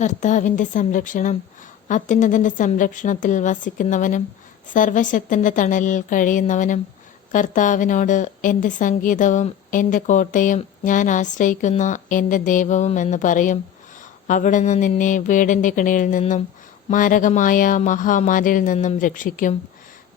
കർത്താവിൻ്റെ സംരക്ഷണം അത്യുന്നതൻ്റെ സംരക്ഷണത്തിൽ വസിക്കുന്നവനും സർവശക്തൻ്റെ തണലിൽ കഴിയുന്നവനും കർത്താവിനോട് എൻ്റെ സംഗീതവും എൻ്റെ കോട്ടയും ഞാൻ ആശ്രയിക്കുന്ന എൻ്റെ ദൈവവും എന്ന് പറയും നിന്ന് നിന്നെ വീടിൻ്റെ കിണിയിൽ നിന്നും മാരകമായ മഹാമാരിയിൽ നിന്നും രക്ഷിക്കും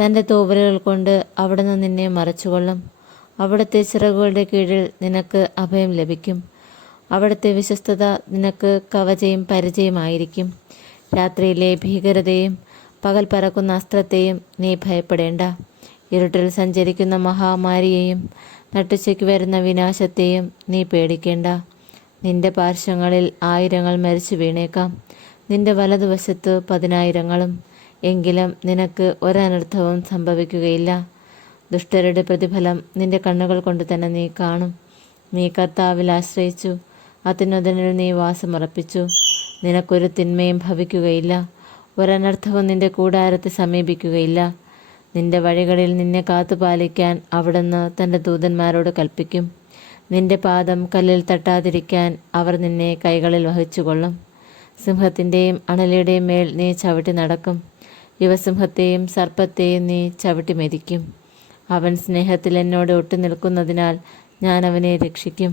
തൻ്റെ തോപലുകൾ കൊണ്ട് നിന്ന് നിന്നെ മറച്ചുകൊള്ളും അവിടുത്തെ ചിറകുകളുടെ കീഴിൽ നിനക്ക് അഭയം ലഭിക്കും അവിടുത്തെ വിശ്വസ്തത നിനക്ക് കവചയും പരിചയമായിരിക്കും രാത്രിയിലെ ഭീകരതയും പകൽ പറക്കുന്ന അസ്ത്രത്തെയും നീ ഭയപ്പെടേണ്ട ഇരുട്ടിൽ സഞ്ചരിക്കുന്ന മഹാമാരിയെയും നട്ടുച്ചയ്ക്ക് വരുന്ന വിനാശത്തെയും നീ പേടിക്കേണ്ട നിന്റെ പാർശ്വങ്ങളിൽ ആയിരങ്ങൾ മരിച്ചു വീണേക്കാം നിന്റെ വലതുവശത്ത് പതിനായിരങ്ങളും എങ്കിലും നിനക്ക് ഒരനർത്ഥവും സംഭവിക്കുകയില്ല ദുഷ്ടരുടെ പ്രതിഫലം നിന്റെ കണ്ണുകൾ കൊണ്ട് തന്നെ നീ കാണും നീ കർത്താവിൽ ആശ്രയിച്ചു അതിനുതനിൽ നീ വാസമുറപ്പിച്ചു നിനക്കൊരു തിന്മയും ഭവിക്കുകയില്ല ഒരനർത്ഥവും നിന്റെ കൂടാരത്തെ സമീപിക്കുകയില്ല നിന്റെ വഴികളിൽ നിന്നെ കാത്തുപാലിക്കാൻ അവിടുന്ന് തൻ്റെ ദൂതന്മാരോട് കൽപ്പിക്കും നിന്റെ പാദം കല്ലിൽ തട്ടാതിരിക്കാൻ അവർ നിന്നെ കൈകളിൽ വഹിച്ചുകൊള്ളും സിംഹത്തിൻ്റെയും അണലിയുടെയും മേൽ നീ ചവിട്ടി നടക്കും യുവസിംഹത്തെയും സർപ്പത്തെയും നീ ചവിട്ടി മെതിക്കും അവൻ സ്നേഹത്തിൽ എന്നോട് ഒട്ടി നിൽക്കുന്നതിനാൽ ഞാൻ അവനെ രക്ഷിക്കും